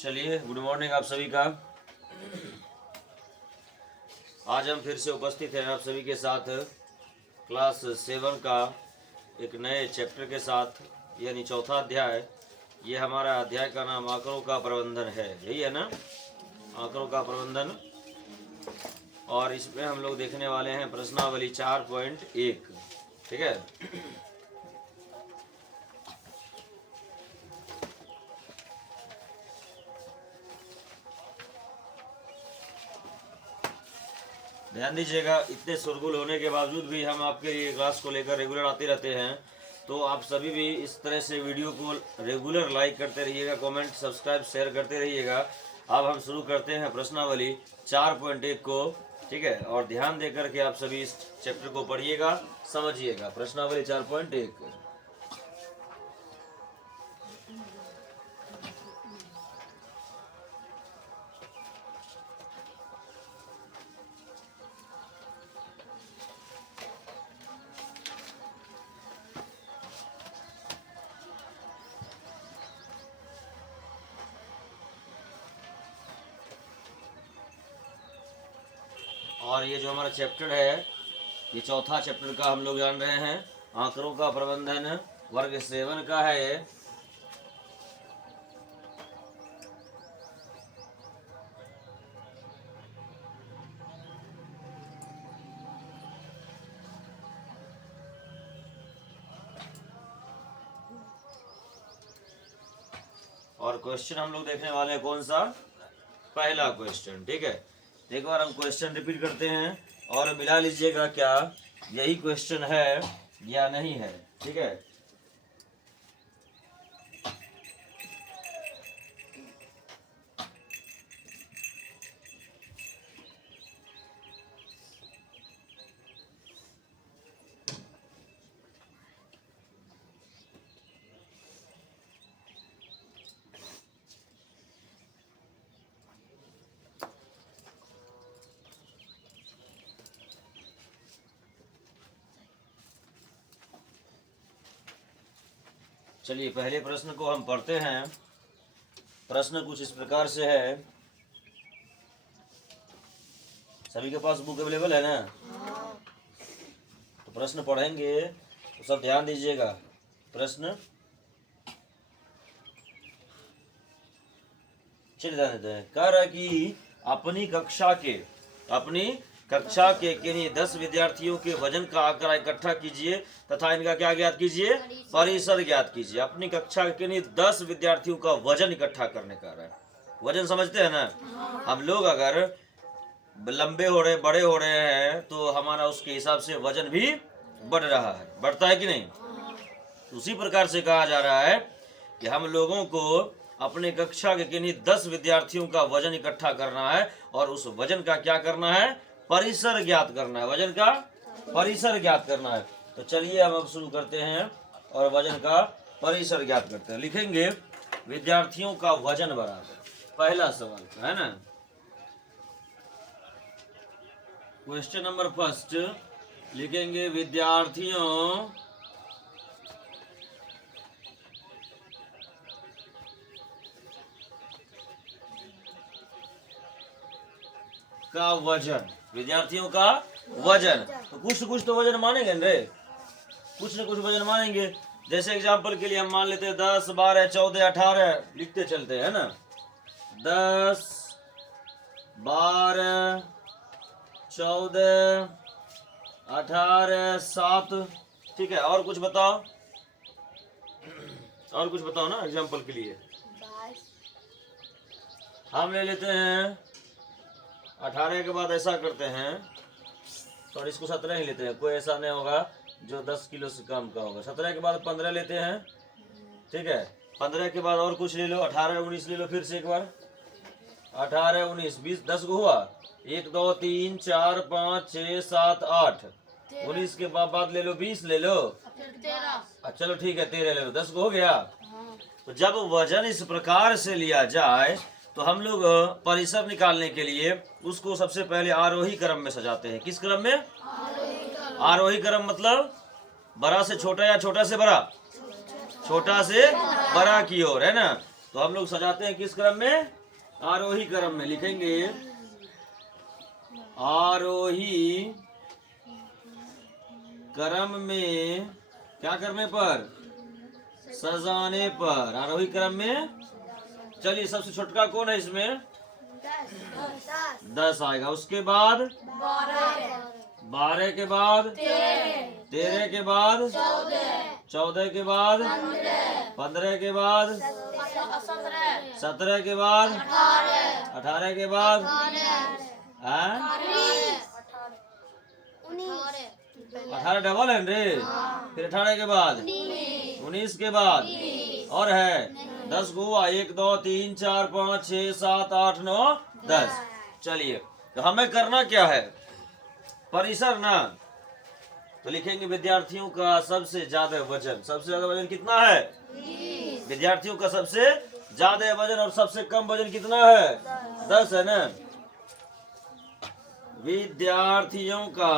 चलिए, good morning आप सभी का। आज हम फिर से उपस्थित हैं आप सभी के साथ क्लास 7 का एक नए चैप्टर के साथ, यानी चौथा अध्याय। ये हमारा अध्याय का नाम आंकड़ों का प्रबंधन है, यही है ना, आंकड़ों का प्रबंधन। और इसमें हम लोग देखने वाले हैं प्रश्नावली 4.1, ठीक है। ध्यान दीजिएगा, इतने शोरगुल होने के बावजूद भी हम आपके लिए क्लास को लेकर रेगुलर आते रहते हैं। तो आप सभी भी इस तरह से वीडियो को रेगुलर लाइक करते रहिएगा, कमेंट सब्सक्राइब शेयर करते रहिएगा। अब हम शुरू करते हैं प्रश्नावली 4.1 को, ठीक है। और ध्यान देकर के आप सभी इस चैप्टर को पढ़िएगा, समझिएगा। प्रश्नावली 4.1। और ये जो हमारा चैप्टर है, ये चौथा चैप्टर का हम लोग जान रहे हैं, आंकड़ों का प्रबंधन, वर्ग 7 का है ये। और क्वेश्चन हम लोग देखने वाले हैं कौन सा, पहला क्वेश्चन, ठीक है। एक बार हम क्वेश्चन रिपीट करते हैं और मिला लीजिएगा क्या यही क्वेश्चन है या नहीं है, ठीक है। चलिए, पहले प्रश्न को हम पढ़ते हैं। प्रश्न कुछ इस प्रकार से है। सभी के पास बुक अवेलेबल है ना? तो प्रश्न पढ़ेंगे तो सब ध्यान दीजिएगा। प्रश्न चलिए ध्यान देते हैं। कह रहा है कि अपनी कक्षा के किन्हीं 10 विद्यार्थियों के वजन का आंकड़ा इकट्ठा कीजिए तथा इनका क्या ज्ञात कीजिए, परिसर ज्ञात कीजिए। अपनी कक्षा के किन्हीं 10 विद्यार्थियों का वजन इकट्ठा करने का है। वजन समझते हैं ना? हम लोग अगर लंबे हो रहे, बड़े हो रहे हैं तो हमारा उसके हिसाब से वजन भी बढ़ रहा है, बढ़ता है कि नहीं? उसी प्रकार से कहा जा रहा है कि हम लोगों को अपने कक्षा के किन्हीं 10 विद्यार्थियों का वजन इकट्ठा करना है और उस वजन का क्या करना है, परिसर ज्ञात करना है। वजन का परिसर ज्ञात करना है। तो चलिए हम अब शुरू करते हैं और वजन का परिसर ज्ञात करते हैं। लिखेंगे विद्यार्थियों का वजन बराबर, पहला सवाल है ना, क्वेश्चन नंबर फर्स्ट। लिखेंगे विद्यार्थियों का वजन, विद्यार्थियों का वजन। तो कुछ तो वजन मानेंगे रे, कुछ न कुछ वजन मानेंगे। जैसे एग्जांपल के लिए हम मान लेते हैं 10, 12, 14, 18 लिखते चलते हैं ना। 10, 12, 14, 18, 7, ठीक है। और कुछ बताओ, और कुछ बताओ ना एग्जांपल के लिए। हम ले लेते हैं 18 के बाद ऐसा करते हैं, तो इसको 17 ही लेते हैं, कोई ऐसा नहीं होगा जो 10 किलो से कम का होगा। 17 के बाद 15 लेते हैं, ठीक है। 15 के बाद और कुछ ले लो, 18, 19 ले लो फिर से एक बार। 18, 19, 20, 10 को हुआ। 1, 2, 3, 4, 5, 6, 7, 8, 19 के बाद ले लो 20 ले लो, चलो ठीक है 13 ले लो, 10 को हो गया। तो जब वजन इस प्रकार से लिया जाए तो हम लोग परिसर निकालने के लिए उसको सबसे पहले आरोही क्रम में सजाते हैं। किस क्रम में? आरोही क्रम मतलब बड़ा से छोटा या छोटा से बड़ा? छोटा से बड़ा की ओर, है ना। तो हम लोग सजाते हैं किस क्रम में? आरोही क्रम में। लिखेंगे आरोही क्रम में, क्या करने पर? सजाने पर। आरोही क्रम में। चलिए सबसे छोटका कौन है इसमें? 10 आएगा। उसके बाद 12 के बाद 13 के बाद 14 के बाद 15 के बाद 17 के बाद 18 के बाद 18 डबल है रे। फिर 18 के बाद 19 के बाद और है 10 को 1 2 3 4 5 6 7 8 9 10। चलिए तो हमें करना क्या है? परिसर ना। तो लिखेंगे विद्यार्थियों का सबसे ज्यादा वजन। सबसे ज्यादा वजन कितना है? विद्यार्थियों का सबसे ज्यादा वजन। और सबसे कम वजन कितना है? 10 है ना। विद्यार्थियों का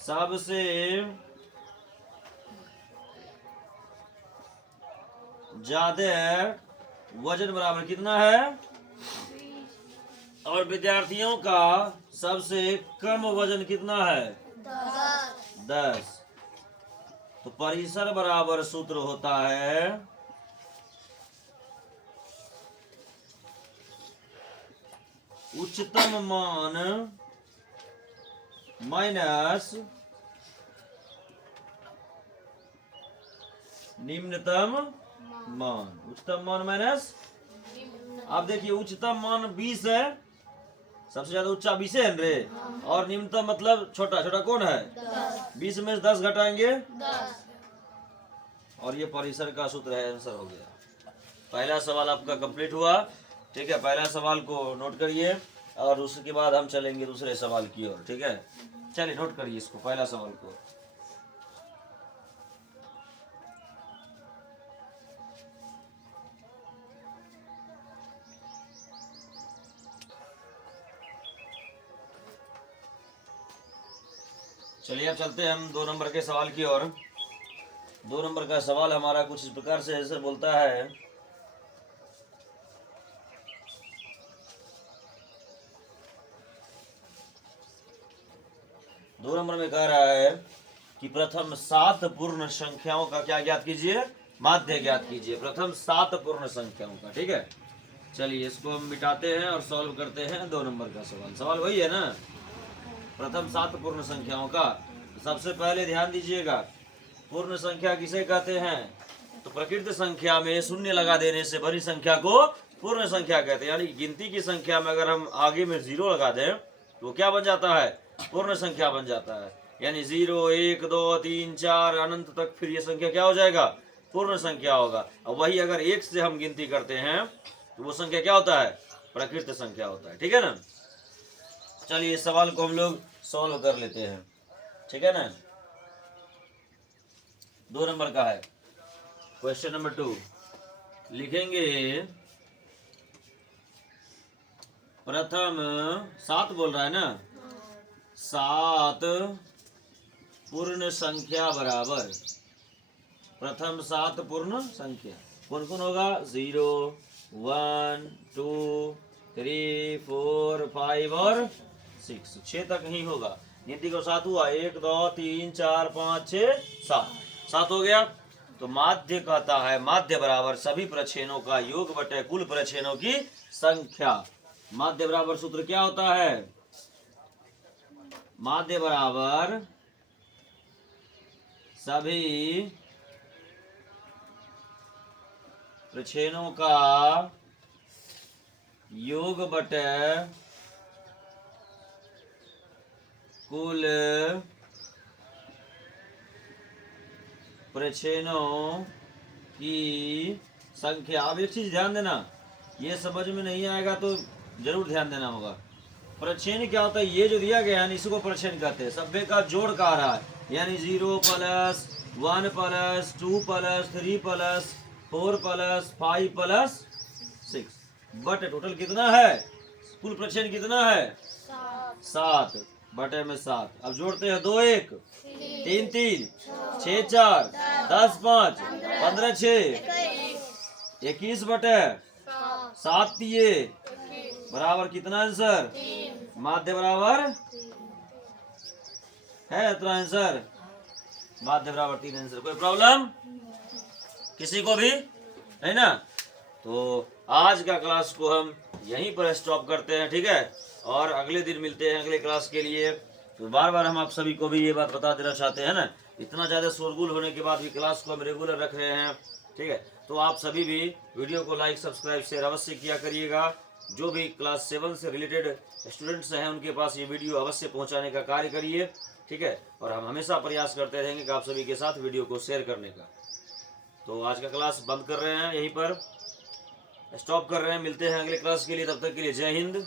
सबसे ज्यादा वजन बराबर कितना है? और विद्यार्थियों का सबसे कम वजन कितना है? 10। तो परिसर बराबर सूत्र होता है उच्चतम मान माइनस निम्नतम मान। उच्चतम मान माइनस। आप देखिए उच्चतम मान 20 है। सबसे ज्यादा ऊंचा 20 है रे। और निम्नतम मतलब छोटा। छोटा कौन है? 20 में से 10 घटाएंगे 10। और ये परिसर का सूत्र है। आंसर हो गया। पहला सवाल आपका कंप्लीट हुआ। ठीक है, पहला सवाल को नोट करिए और उसके बाद हम चलेंगे दूसरे सवाल की ओर। ठीक है, चलिए नोट करिए इसको, पहला सवाल को। चलिए अब चलते हैं हम 2 नंबर के सवाल की ओर। 2 नंबर का सवाल हमारा कुछ इस प्रकार से आंसर बोलता है। दो नंबर में कह रहा है कि प्रथम 7 पूर्ण संख्याओं का क्या ज्ञात कीजिए? माध्य ज्ञात कीजिए। प्रथम 7 पूर्ण संख्याओं का। ठीक है, चलिए इसको हम मिटाते हैं और सॉल्व करते हैं 2 नंबर का सवाल। सवाल वही है ना, प्रथम 7 पूर्ण संख्याओं का। सबसे पहले ध्यान दीजिएगा, पूर्ण संख्या किसे कहते हैं? तो प्रकृत संख्या में शून्य लगा देने से बड़ी संख्या को पूर्ण संख्या कहते हैं। यानी गिनती की संख्या में अगर हम आगे में 0 लगा दें तो क्या बन जाता है? पूर्ण संख्या बन जाता है। यानी 0 1 2 3 4 अनंत तक फिर ये संख्या क्या हो जाएगा? पूर्ण संख्या होगा। और वही अगर 1 से हम गिनती करते हैं तो वो संख्या क्या होता है? प्रकृत संख्या होता है। ठीक है ना। चलिए इस सवाल को हम लोग सॉल्व कर लेते हैं। ठीक है ना। 2 नंबर का है क्वेश्चन नंबर 2। लिखेंगे प्रथम 7 बोल रहा है ना, 7 पूर्ण संख्या बराबर प्रथम 7 पूर्ण संख्या कौन कौन होगा? 0 1 2 3 4 5 और 6। 6 तक ही होगा। गिनती को 7 हुआ। 1 2 3 4 5 6 7। 7 हो गया। तो माध्य कहता है माध्य बराबर सभी प्रच्छेदों का योग बटे कुल प्रच्छेदों की संख्या। माध्य बराबर सूत्र क्या होता है? माध्य बराबर सभी प्रच्छेदों का योग बटे कुल प्रच्छेदों की संख्या। अब एक चीज ध्यान देना, ये समझ में नहीं आएगा तो जरूर ध्यान देना होगा। प्रच्छेद क्या होता है? ये जो दिया गया है इसको प्रच्छेद कहते हैं। सभ्य का जोड़ का रहा है, यानी 0 plus 1 plus 2 plus 3 plus 4 plus 5 plus 6 but total कितना है? कुल प्रच्छेद कितना है? 7। बटे में 7। अब जोड़ते हैं 2 1 3 3 6 4 10 5 15 6 21 बटे 7 दिए बराबर कितना आंसर? माध्य बराबर है इतना आंसर, माध्य बराबर 3 आंसर। कोई प्रॉब्लम किसी को भी है ना? तो आज का क्लास को हम यहीं पर स्टॉप करते हैं, ठीक है। और अगले दिन मिलते हैं अगले क्लास के लिए। तो बार बार हम आप सभी को भी ये बात बता देना चाहते हैं ना, इतना ज़्यादा शोरगुल होने के बाद भी क्लास को हम रेगुलर रख रहे हैं, ठीक है। तो आप सभी भी वीडियो को लाइक सब्सक्राइब शेयर अवश्य किया करिएगा। जो भी क्लास 7 से रिलेटेड स्टूडेंट्स हैं उनके पास ये वीडियो अवश्य पहुँचाने का कार्य करिए, ठीक है। और हम हमेशा प्रयास करते रहेंगे कि आप सभी के साथ वीडियो को शेयर करने का। तो आज का क्लास बंद कर रहे हैं, यहीं पर स्टॉप कर रहे हैं। मिलते हैं अगले क्लास के लिए, तब तक के लिए जय हिंद।